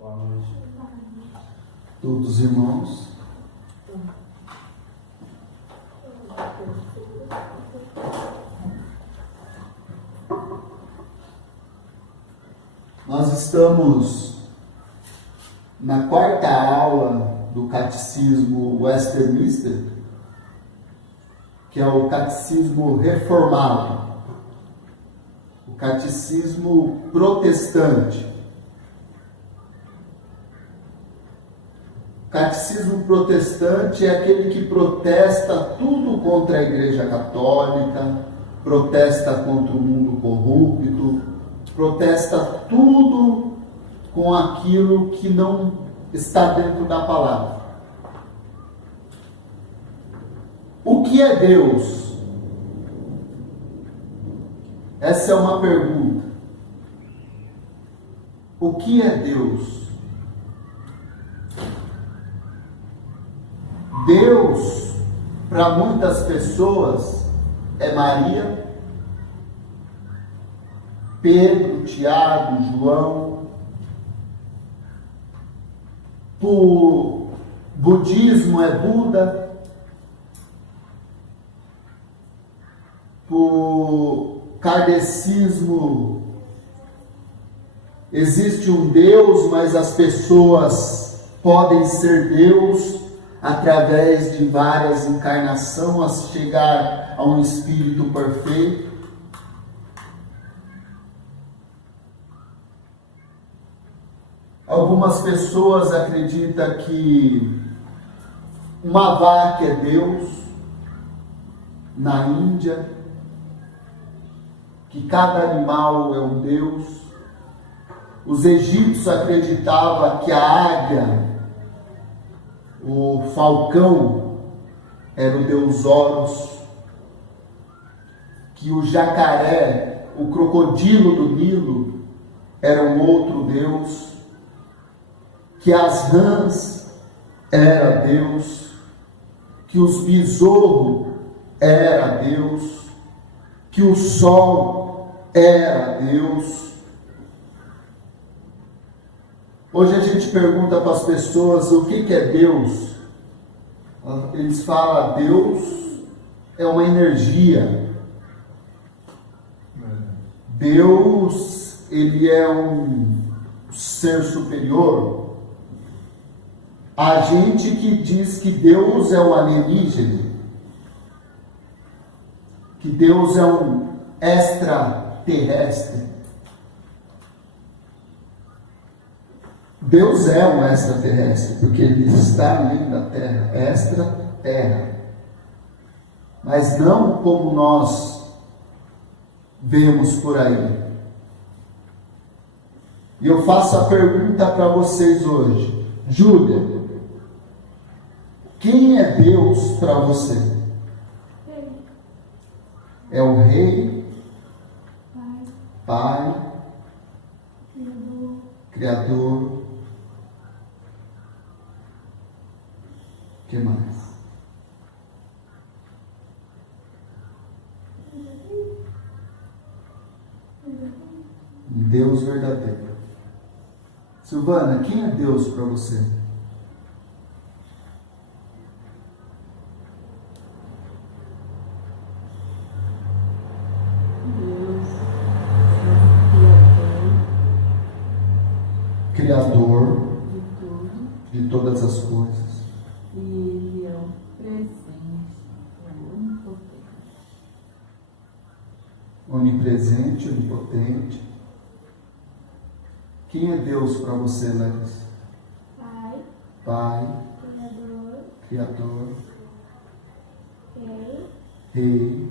Boa noite. Todos os irmãos. Nós estamos na quarta aula do Catecismo Westminster, que é o Catecismo Reformado, o Catecismo Protestante. O Catecismo Protestante é aquele que protesta tudo contra a Igreja Católica, protesta contra o mundo corrupto, protesta tudo com aquilo que não está dentro da palavra. O que é Deus? Essa é uma pergunta. O que é Deus? Deus, para muitas pessoas, é Maria, Pedro, Tiago, João. Para budismo é Buda. Para kardecismo existe um Deus, mas as pessoas podem ser Deus através de várias encarnações, a chegar a um espírito perfeito. Algumas pessoas acreditam que uma vaca é Deus, na Índia, que cada animal é um Deus. Os egípcios acreditavam que a águia, o falcão, era o deus Horus, que o jacaré, o crocodilo do Nilo, era um outro deus, que as rãs era Deus, que os besouros era Deus, que o sol era Deus. Hoje a gente pergunta para as pessoas o que é Deus. Eles falam: Deus é uma energia. Deus, ele é um ser superior. A gente que diz que Deus é um alienígena, que Deus é um extraterrestre. Deus é um extraterrestre, porque ele está além da Terra, extra-terra. Mas não como nós vemos por aí. E eu faço a pergunta para vocês hoje. Júlia, quem é Deus para você? É o Rei, Pai, Criador. O que mais? Um Deus verdadeiro. Silvana, quem é Deus para você? Criador de todas as coisas. E ele é o presente, Onipresente, onipotente. Quem é Deus para você, Larissa? Pai. Criador. Rei.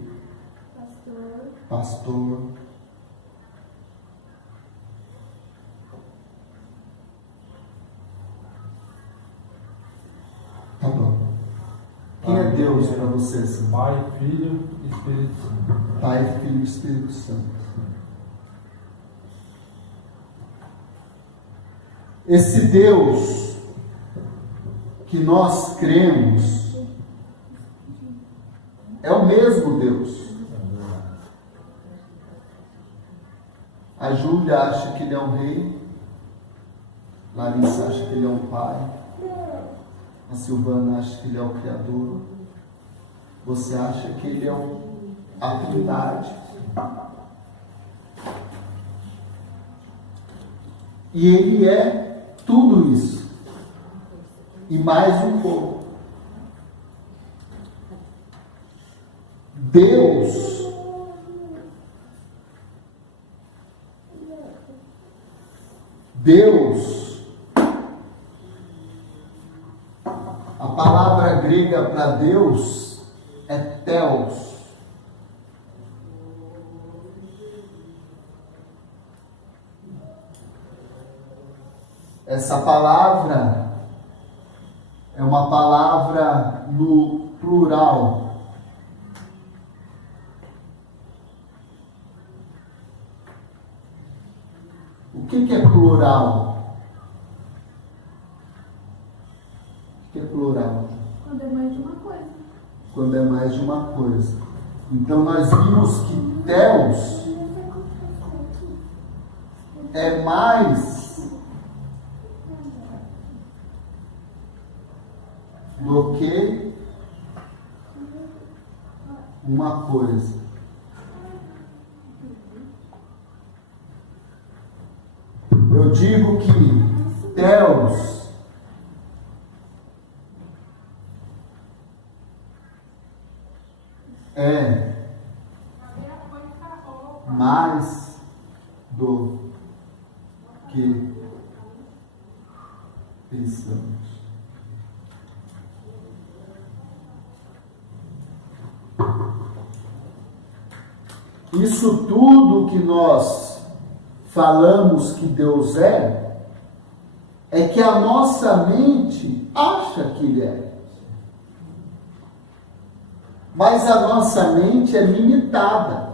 Pastor. Tá bom. Quem é Deus para você, Senhor? Pai, Filho e Espírito Santo. Pai, Filho e Espírito Santo. Esse Deus que nós cremos é o mesmo Deus. A Júlia acha que ele é um rei. Larissa acha que ele é um pai. A Silvana acha que ele é o Criador. Você acha que ele é a Trindade. E ele é tudo isso. E mais um pouco. Deus, a palavra grega para Deus é Theos. Essa palavra é uma palavra no plural. O que é plural? O que é plural? Quando é mais de uma coisa. Quando é mais de uma coisa. Então nós vimos que Theos é mais do que uma coisa. Eu digo que Theos é mais do que pensamos. Isso tudo que nós falamos que Deus é que a nossa mente acha que Ele é. Mas a nossa mente é limitada.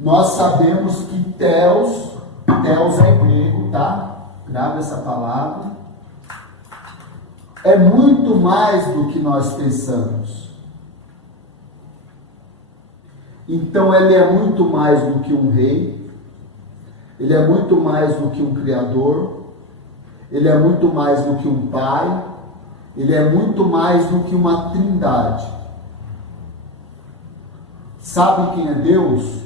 Nós sabemos que Theos é grego, tá? Grava essa palavra. É muito mais do que nós pensamos. Então ele é muito mais do que um rei. Ele é muito mais do que um criador. Ele é muito mais do que um pai. Ele é muito mais do que uma trindade. Sabe quem é Deus?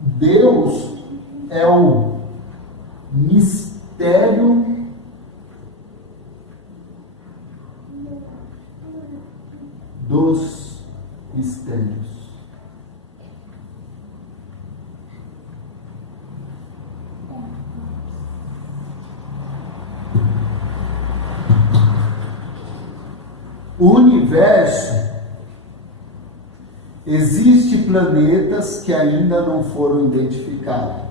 Deus é o mistério dos mistérios. O universo, existem planetas que ainda não foram identificados,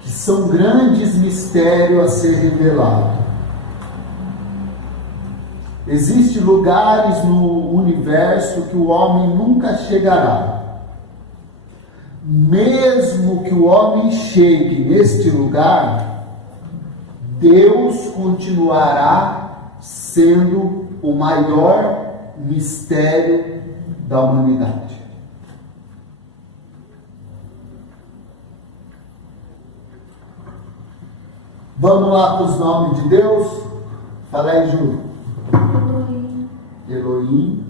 que são grandes mistérios a ser revelados. Existem lugares no universo que o homem nunca chegará. Mesmo que o homem chegue neste lugar, Deus continuará sendo o maior mistério da humanidade. Vamos lá para os nomes de Deus? Fala aí, Júlio. Elohim.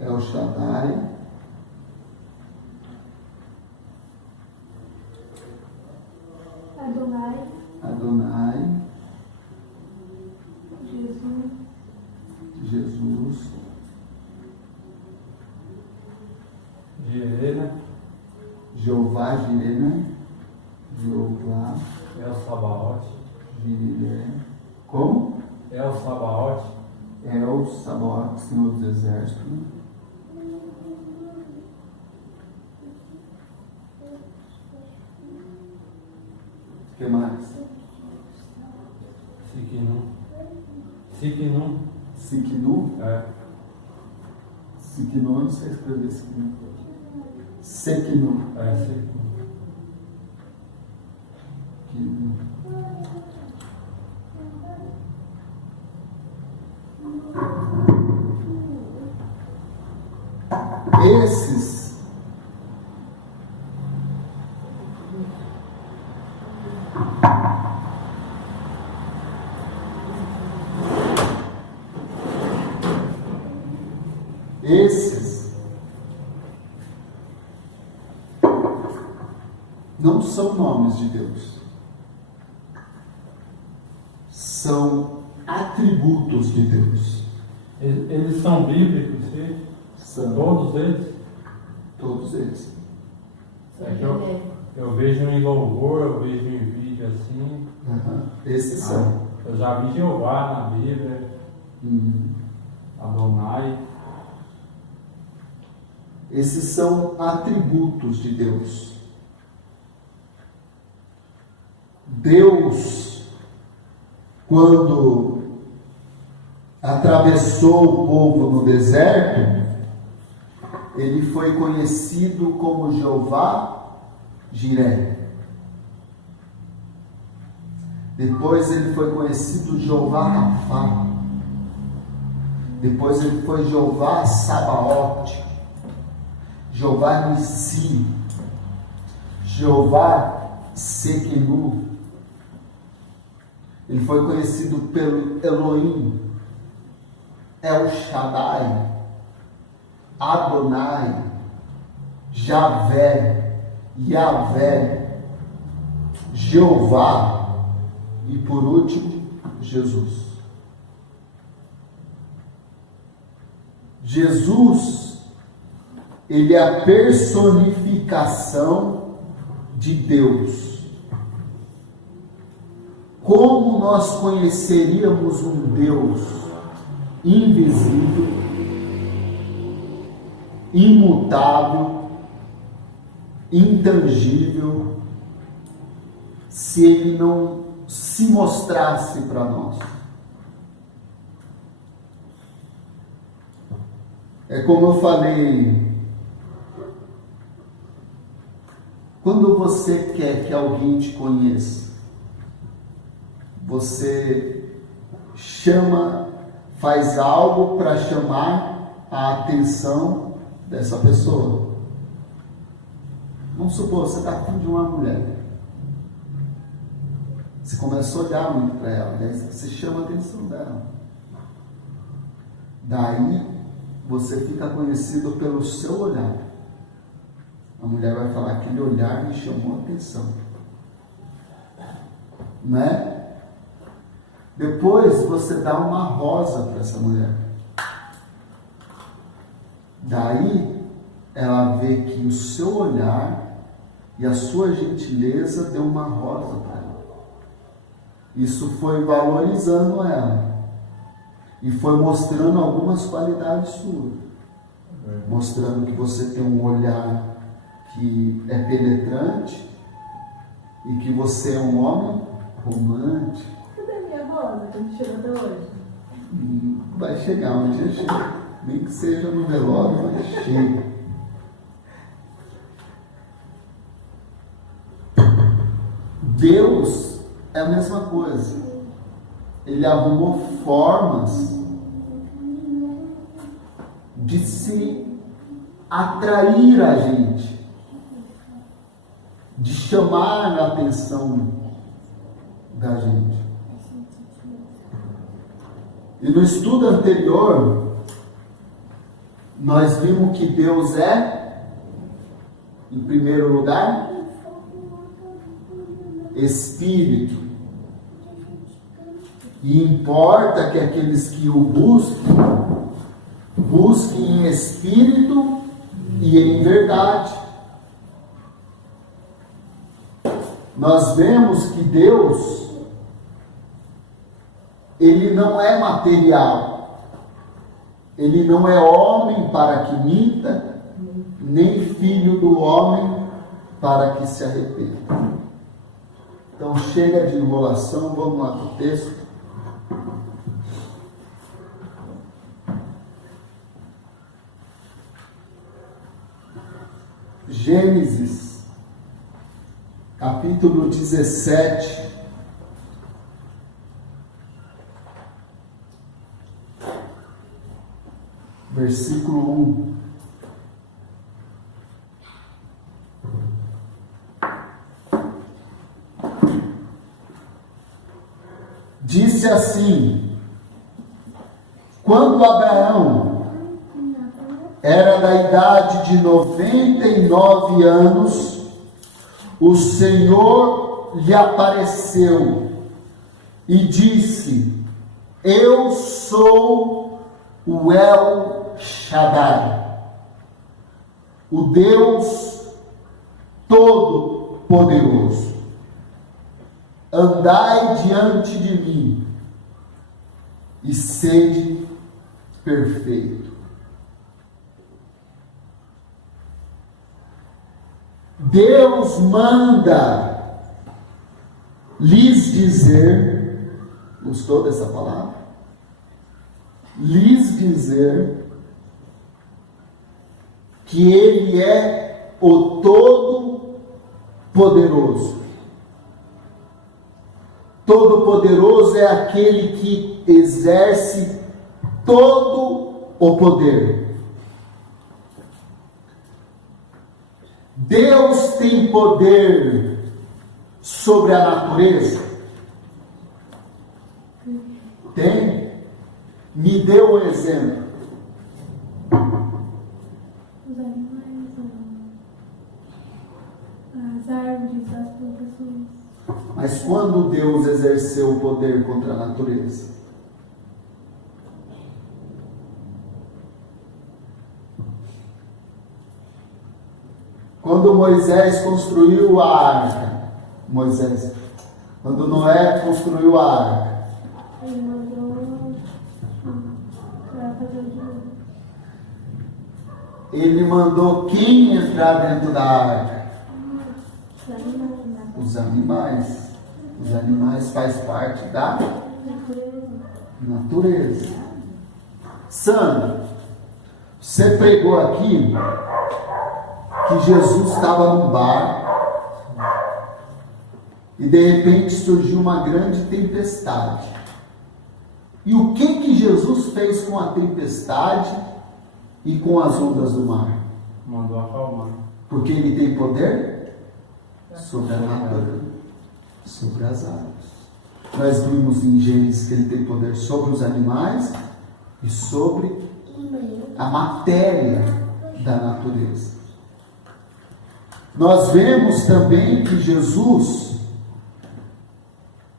El Shaddai. Adonai. Jesus. Jireh. Jeová, Jireh. Jeová. El Sabaoth. Jireh. Como? El Sabaoth. El Sabaoth, Senhor dos Exércitos. O que mais? Siquinu. Siquinu. É. Siquinu, eu não sei escrever Siquinu. Sequinu. É, Siquinu. Esses não são nomes de Deus, são atributos de Deus. Eles são bíblicos, sim? São Todos eles? todos eles. É que eu vejo em louvor, eu vejo em vídeo assim. Esses são. Eu já vi Jeová na Bíblia, Adonai. Esses são atributos de Deus. Deus, quando atravessou o povo no deserto, ele foi conhecido como Jeová Jiré. Depois ele foi conhecido Jeová Rafá. Depois ele foi Jeová Sabaote, Jeová Nissi, Jeová Sequenu. Ele foi conhecido pelo Elohim, El Shaddai, Adonai, Javé, Yavé, Jeová e por último, Jesus. Jesus, ele é a personificação de Deus. Como nós conheceríamos um Deus invisível, imutável, intangível, se ele não se mostrasse para nós? É como eu falei, quando você quer que alguém te conheça, você faz algo para chamar a atenção dessa pessoa. Vamos supor, você está afim de uma mulher. Você começou a olhar muito para ela, daí você chama a atenção dela. Daí você fica conhecido pelo seu olhar. A mulher vai falar, aquele olhar me chamou a atenção. Não é? Depois você dá uma rosa para essa mulher. Daí ela vê que o seu olhar e a sua gentileza deu uma rosa para ela. Isso foi valorizando ela. E foi mostrando algumas qualidades suas. Mostrando que você tem um olhar que é penetrante e que você é um homem romântico. Cadê a minha rosa que não chegou até hoje? Vai chegar, um dia chega. Nem que seja no velório, mas chega. Deus é a mesma coisa. Ele arrumou formas de se atrair a gente, de chamar a atenção da gente. E no estudo anterior, nós vimos que Deus é, em primeiro lugar, Espírito. E importa que aqueles que o busquem em espírito e em verdade. Nós vemos que Deus, ele não é material, ele não é homem para que minta, nem filho do homem para que se arrependa. Então chega de enrolação, vamos lá para o texto. Gênesis, capítulo 17, versículo 1. disse assim: quando Abraão era da idade de 99 anos, o Senhor lhe apareceu e disse: eu sou o El Shaddai, o Deus Todo-Poderoso. Andai diante de mim e sede perfeito. Deus manda lhes dizer, gostou dessa palavra? Lhes dizer que Ele é o Todo-Poderoso. Todo-Poderoso é aquele que exerce todo o poder. Deus tem poder sobre a natureza? Tem? Me dê um exemplo. Os animais, as árvores, as plantações. Mas quando Deus exerceu o poder contra a natureza? Quando Moisés construiu a arca, quando Noé construiu a arca, Ele mandou para fazer o dinheiro. Ele mandou quem entrar dentro da arca? Os animais, né? Os animais. Os animais fazem parte da natureza. Sandra, você pregou aqui que Jesus estava num bar e de repente surgiu uma grande tempestade. E o que Jesus fez com a tempestade e com as ondas do mar? Mandou acalmar. Porque Ele tem poder sobre a natureza, sobre as águas. Nós vimos em Gênesis que Ele tem poder sobre os animais e sobre a matéria da natureza. Nós vemos também que Jesus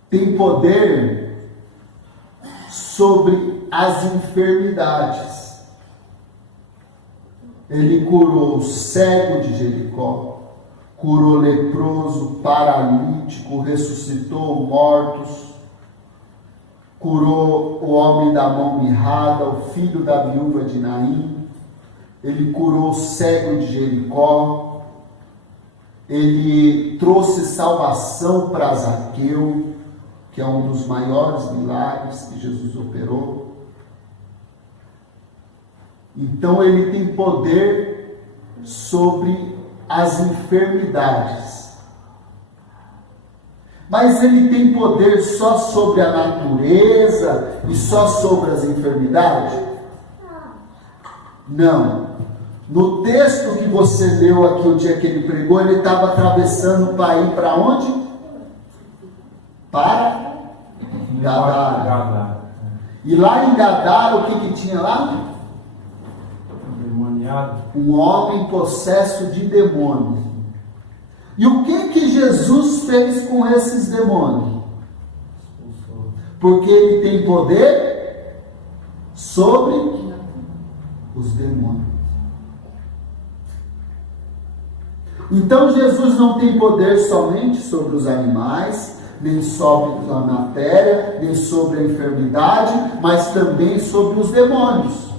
tem poder sobre as enfermidades. Ele curou o cego de Jericó, curou o leproso, paralítico, ressuscitou mortos, curou o homem da mão mirrada, o filho da viúva de Naim. Ele curou o cego de Jericó. Ele trouxe salvação para Zaqueu, que é um dos maiores milagres que Jesus operou. Então ele tem poder sobre as enfermidades. Mas ele tem poder só sobre a natureza e só sobre as enfermidades? Não. No texto que você leu aqui o dia que ele pregou, ele estava atravessando para ir para onde? Para Gadara. E lá em Gadara, o que tinha lá? Demoniado. Um homem possesso de demônios. E o que Jesus fez com esses demônios? Porque ele tem poder sobre os demônios. Então Jesus não tem poder somente sobre os animais, nem sobre a matéria, nem sobre a enfermidade, mas também sobre os demônios.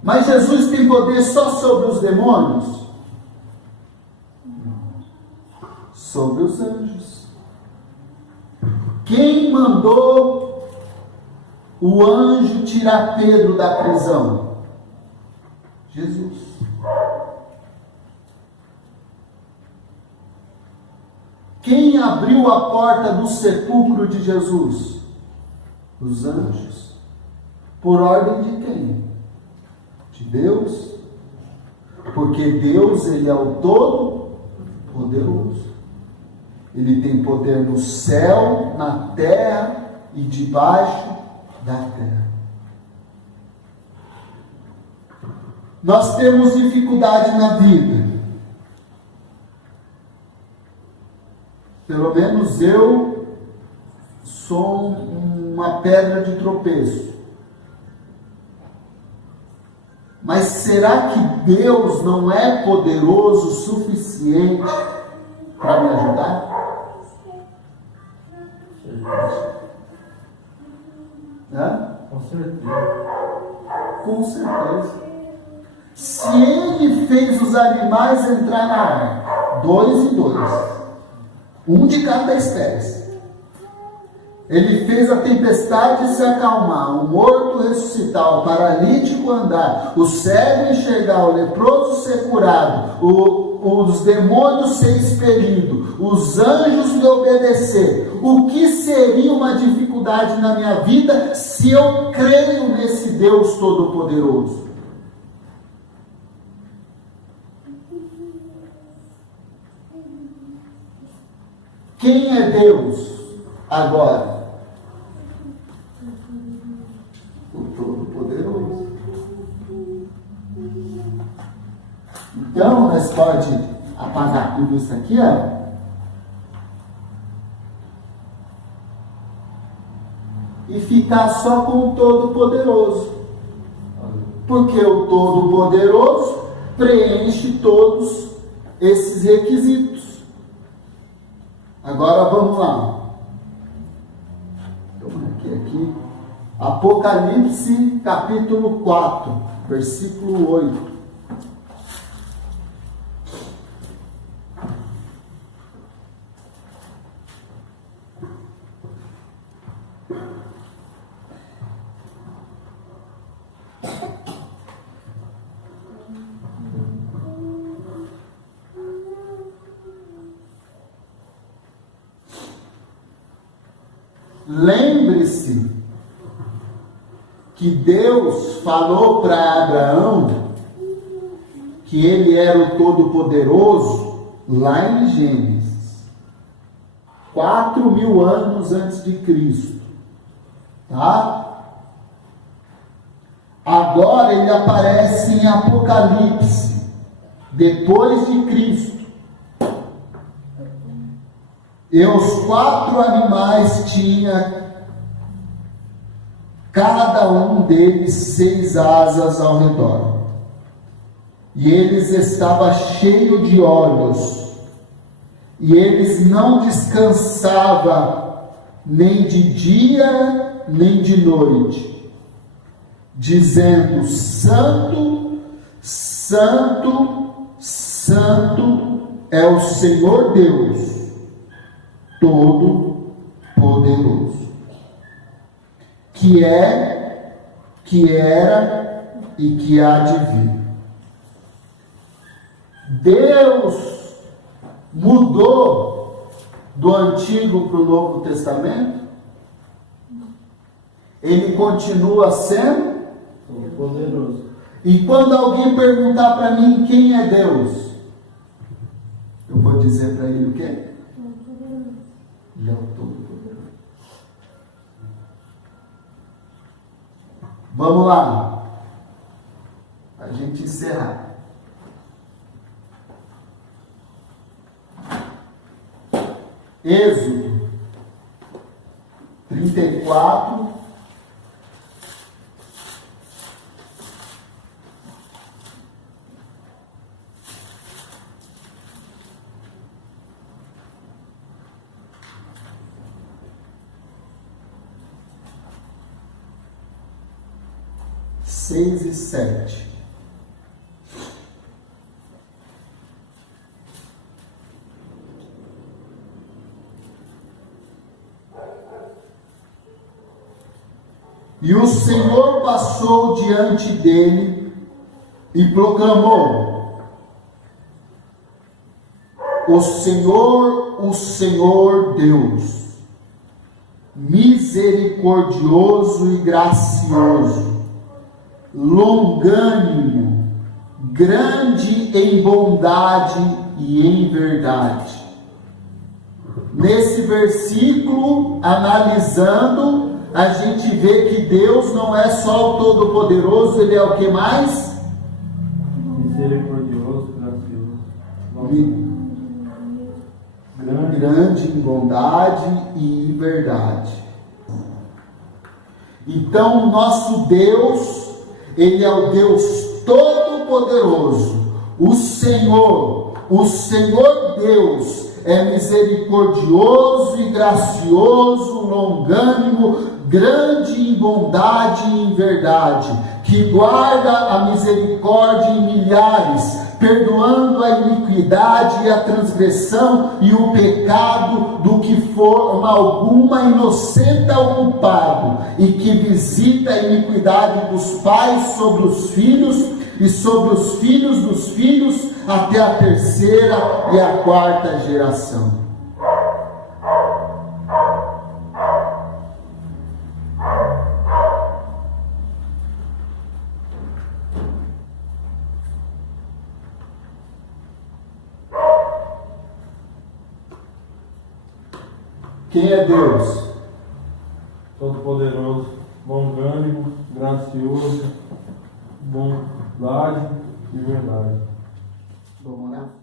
Mas Jesus tem poder só sobre os demônios? Sobre os anjos. Quem mandou o anjo tirar Pedro da prisão? Jesus. Quem abriu a porta do sepulcro de Jesus? Os anjos. Por ordem de quem? De Deus. Porque Deus, Ele é o Todo-Poderoso. Ele tem poder no céu, na terra e debaixo da terra. Nós temos dificuldade na vida. Pelo menos eu sou uma pedra de tropeço. Mas será que Deus não é poderoso o suficiente para me ajudar? Com certeza. Com certeza. Se Ele fez os animais entrar na arca, 2 e 2, um de cada espécie. Ele fez a tempestade se acalmar, o morto ressuscitar, o paralítico andar, o cego enxergar, o leproso ser curado, os demônios ser expelidos, os anjos lhe obedecer. O que seria uma dificuldade na minha vida se eu creio nesse Deus Todo-Poderoso? Quem é Deus agora? O Todo-Poderoso. Então, nós pode apagar tudo isso aqui, ó. E ficar só com o Todo-Poderoso. Porque o Todo-Poderoso preenche todos esses requisitos. Agora vamos lá. Vamos aqui. Apocalipse capítulo 4, versículo 8. Lembre-se que Deus falou para Abraão que ele era o Todo-Poderoso lá em Gênesis, 4.000 anos antes de Cristo, tá? Agora ele aparece em Apocalipse, depois de Cristo. E os 4 animais tinham, cada um deles 6 asas ao redor. E eles estavam cheios de olhos. E eles não descansavam nem de dia, nem de noite, dizendo: Santo, Santo, Santo é o Senhor Deus Todo-Poderoso, que é, que era e que há de vir. Deus mudou do Antigo para o Novo Testamento? Ele continua sendo Poderoso. E quando alguém perguntar para mim quem é Deus, eu vou dizer para ele o quê? Ele é o Todo-Poderoso. Vamos lá, para a gente encerrar. Êxodo 34, seis e 7. E o Senhor passou diante dele e proclamou: o Senhor Deus, misericordioso e gracioso, longânimo, grande em bondade e em verdade, Nesse versículo, analisando, a gente vê que Deus não é só o Todo-Poderoso, Ele é o que mais? Misericordioso, gracioso, grande em bondade e em verdade. Então, o nosso Deus, Ele é o Deus Todo-Poderoso, o Senhor Deus é misericordioso e gracioso, longânimo, grande em bondade e em verdade, que guarda a misericórdia em milhares, perdoando a iniquidade e a transgressão e o pecado do que forma alguma inocenta o culpado, e que visita a iniquidade dos pais sobre os filhos e sobre os filhos dos filhos até a terceira e a quarta geração. Quem é Deus? Todo-Poderoso, longânimo, gracioso, bondade e verdade. Vamos lá.